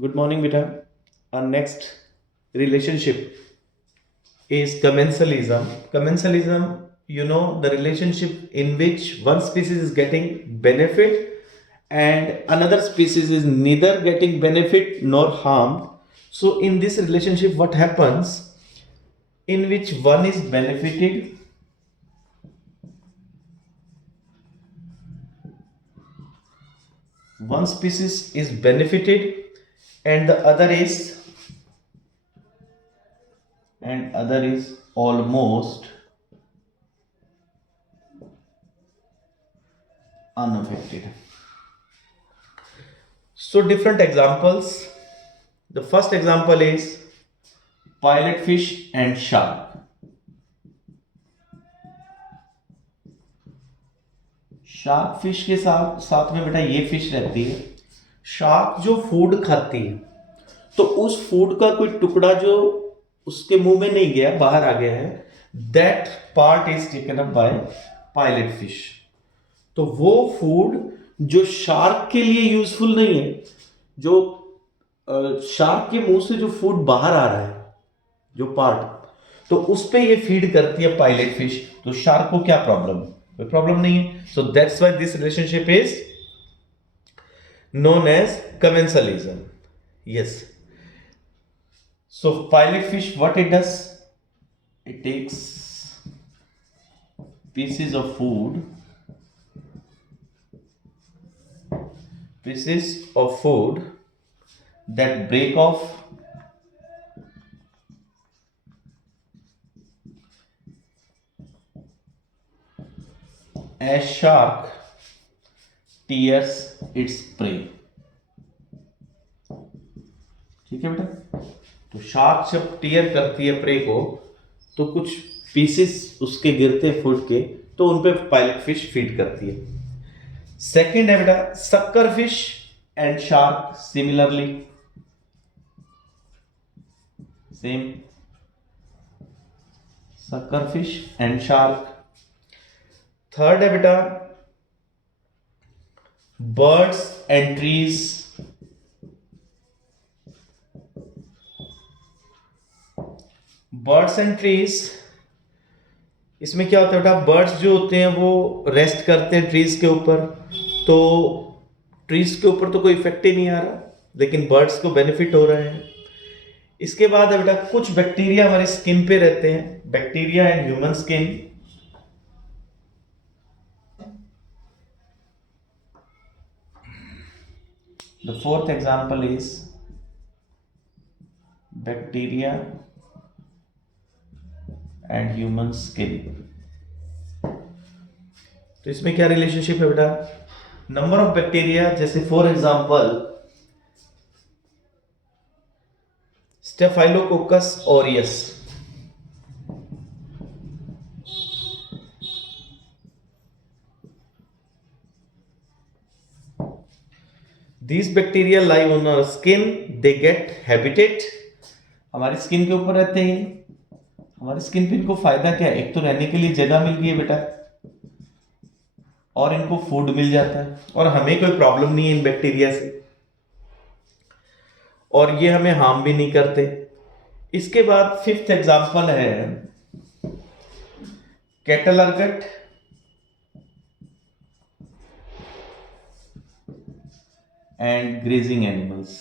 Good morning, Beta. Our next relationship is commensalism. Commensalism, the relationship in which one species is getting benefit and another species is neither getting benefit nor harmed. So, in this relationship, what happens in which one is benefited, one species is benefited and the other is almost unaffected. So different examples. The first example is pilot fish and shark. Shark fish के साथ साथ में बेटा ये fish रहती है। Shark जो food खाती है तो उस फूड का कोई टुकड़ा जो उसके मुंह में नहीं गया, बाहर आ गया है, that part is taken up by pilot fish. तो वो फूड जो शार्क के लिए यूजफुल नहीं है, जो शार्क के मुंह से जो फूड बाहर आ रहा है, जो पार्ट, तो उस पे ये फीड करती है पायलट फिश। तो शार्क को क्या प्रॉब्लम? कोई प्रॉब्लम नहीं है। So that's why this relationship is known as commensalism. Yes. So pilot fish, what it does? It takes pieces of food, that break off as shark tears its prey. ठीक है बेटा। तो shark जब tier करती है pray को तो कुछ पीसेस उसके गिरते हैं फूड के, तो उन पे पायलट फिश फीड करती है। सेकंड है बेटा sucker fish and shark, similarly same, sucker fish and shark. Third है बेटा birds and trees, इसमें क्या होता है बेटा, बर्ड्स जो होते हैं वो रेस्ट करते हैं ट्रीज के ऊपर, तो ट्रीज के ऊपर तो कोई इफेक्ट ही नहीं आ रहा, लेकिन बर्ड्स को बेनिफिट हो रहा है। इसके बाद है बेटा कुछ बैक्टीरिया हमारी स्किन पे रहते हैं, bacteria and human skin. The fourth example is bacteria and human skin. तो इसमें क्या रिलेशनशिप है बेटा? नंबर ऑफ बैक्टीरिया, जैसे for example staphylococcus aureus, These bacteria lie on our skin, they get habitat, हमारी स्किन के ऊपर रहते हैं। हमारी स्किन पे इनको फायदा क्या है? एक तो रहने के लिए जगह मिल गई है बेटा, और इनको फूड मिल जाता है, और हमें कोई प्रॉब्लम नहीं है इन बैक्टीरिया से, और ये हमें हार्म भी नहीं करते। इसके बाद फिफ्थ एग्जांपल है cattle ergot and grazing animals.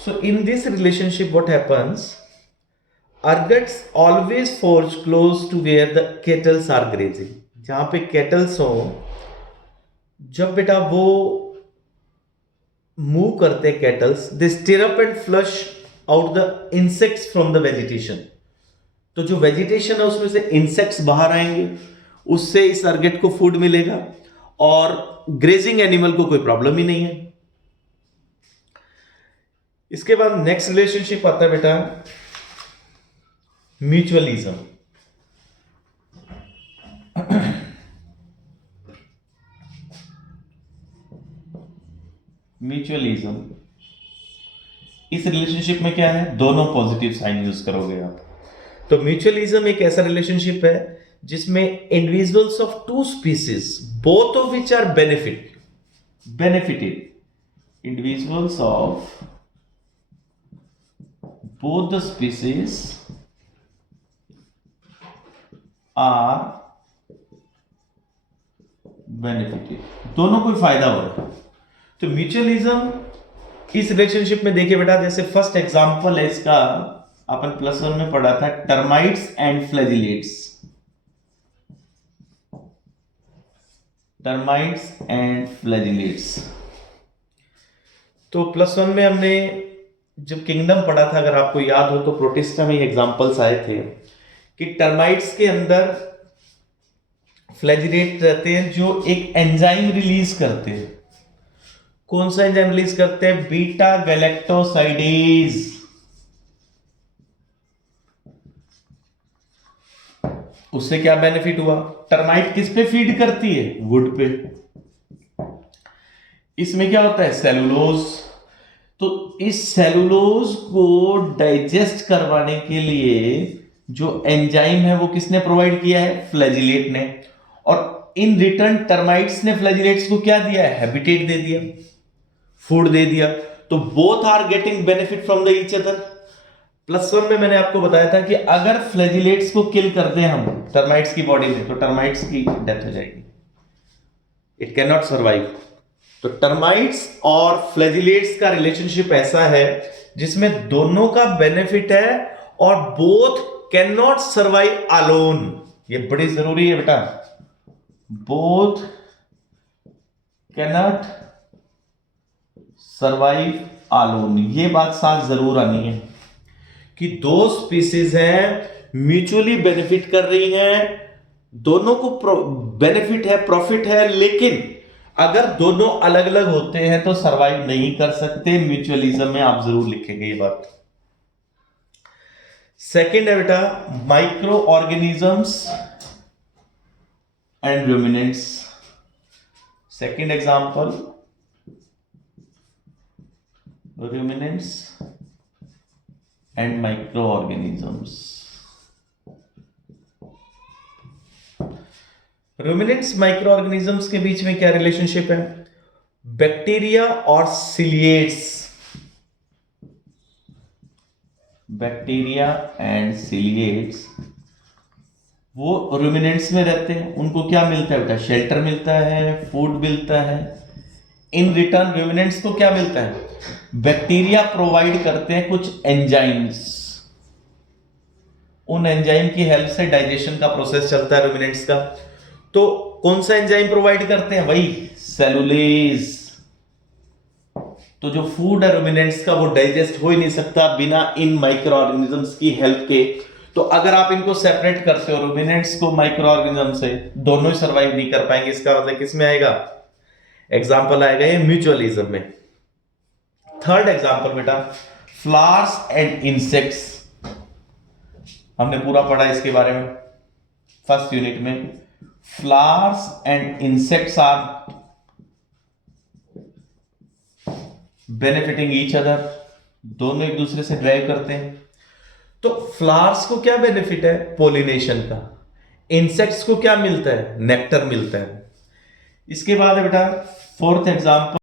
So in this relationship what happens? Ergots always forage close to where the cattle are grazing. जहां पे कैटल्स हो, जब बेटा वो मूव करते kettles, they stir up and flush out the insects from the vegetation. तो जो vegetation है उसमें से इंसेक्ट्स बाहर आएंगे, उससे इस अर्गेट को फूड मिलेगा, और ग्रेजिंग एनिमल को कोई प्रॉब्लम ही नहीं है। इसके बाद नेक्स्ट रिलेशनशिप आता है बेटा म्यूचुअलिज्म। म्यूचुअलिज्म, इस रिलेशनशिप में क्या है? दोनों पॉजिटिव साइन यूज करोगे आप। तो म्यूचुअलिज्म एक ऐसा रिलेशनशिप है जिसमें individuals of two species both of which are benefited individuals of both the species are benefited, दोनों को फायदा हो रहा है। तो म्यूचुअलिज्म इस रिलेशनशिप में देखिए बेटा, जैसे फर्स्ट एग्जांपल है इसका, अपन +1 में पढ़ा था, termites and flagellates. Termites and flagellates, तो +1 में हमने जब किंगडम पढ़ा था, अगर आपको याद हो तो प्रोटिस्टा में एग्जांपल्स आए थे कि टर्माइट्स के अंदर फ्लैजिलेट रहते हैं जो एक एंजाइम रिलीज करते हैं। कौन सा एंजाइम रिलीज करते हैं? Beta galactosidase. उससे क्या बेनिफिट हुआ? टर्माइट किस पे फीड करती है? वुड पे। इसमें क्या होता है? सेलुलोज। तो इस सेलुलोज को डाइजेस्ट करवाने के लिए जो एंजाइम है वो किसने प्रोवाइड किया है? फ्लैजिलेट ने। और इन रिटर्न टर्माइट्स ने फ्लैजिलेट्स को क्या दिया है? हैबिटेट दे दिया, फूड दे दिया। तो both are getting benefit from the each other. +1 में मैंने आपको बताया था कि अगर फ्लैजिलेट्स को किल कर दें हम टर्माइट्स की बॉडी में, तो टर्माइट्स की डेथ हो जाएगी, इट कैन नॉट सर्वाइव। तो टर्माइट्स और फ्लैजिलेट्स का रिलेशनशिप ऐसा है जिसमें दोनों का बेनिफिट है और both can not survive alone. ये बड़ी जरूरी है बेटा, both can not survive alone. ये बात साथ जरूर आनी है कि दो स्पीसीज हैं, म्यूचुअली बेनिफिट कर रही हैं, दोनों को बेनिफिट है, प्रॉफिट है, लेकिन अगर दोनों अलग अलग होते हैं तो सरवाइव नहीं कर सकते। म्यूचुअलिज्म में आप जरूर लिखेंगे ये बात। सेकंड है बेटा micro organisms and ruminants. Second example ruminants and micro organisms. Ruminants micro organisms के बीच में क्या रिलेशनशिप है? बैक्टीरिया और सिलिएट्स। बैक्टीरिया एंड सिलिएट्स वो रूमिनेंट्स में रहते हैं। उनको क्या मिलता है बेटा? शेल्टर मिलता है, फूड मिलता है। इन रिटर्न रूमिनेंट्स को क्या मिलता है? बैक्टीरिया प्रोवाइड करते हैं कुछ एंजाइम्स। उन एंजाइम की हेल्प से डाइजेशन का प्रोसेस चलता है रूमिनेंट्स का। तो कौन सा एंजाइम प्रोवाइड करते हैं? वही सेलुलेज। तो जो फूड है रूमिनेंट्स का वो डाइजेस्ट हो ही नहीं सकता बिना इन माइक्रो ऑर्गेनिजम्स की हेल्प के। तो अगर आप इनको सेपरेट करते हो रूमिनेंट्स को माइक्रो ऑर्गेनिज्म से, दोनों ही सर्वाइव नहीं कर पाएंगे। इसका मतलब किस में आएगा? एग्जाम्पल आएगा ये म्यूचुअलिज्म में। थर्ड एग्जाम्पल बेटा फ्लावर्स एंड इंसेक्ट्स। हमने पूरा पढ़ा इसके बारे में फर्स्ट यूनिट में। Flowers and insects are benefiting each other. दोनों एक दूसरे से ड्राइव करते हैं। तो फ्लावर्स को क्या बेनिफिट है? पोलिनेशन का। इंसेक्ट्स को क्या मिलता है? नेक्टर मिलता है। इसके बाद है बेटा फोर्थ एग्जाम्पल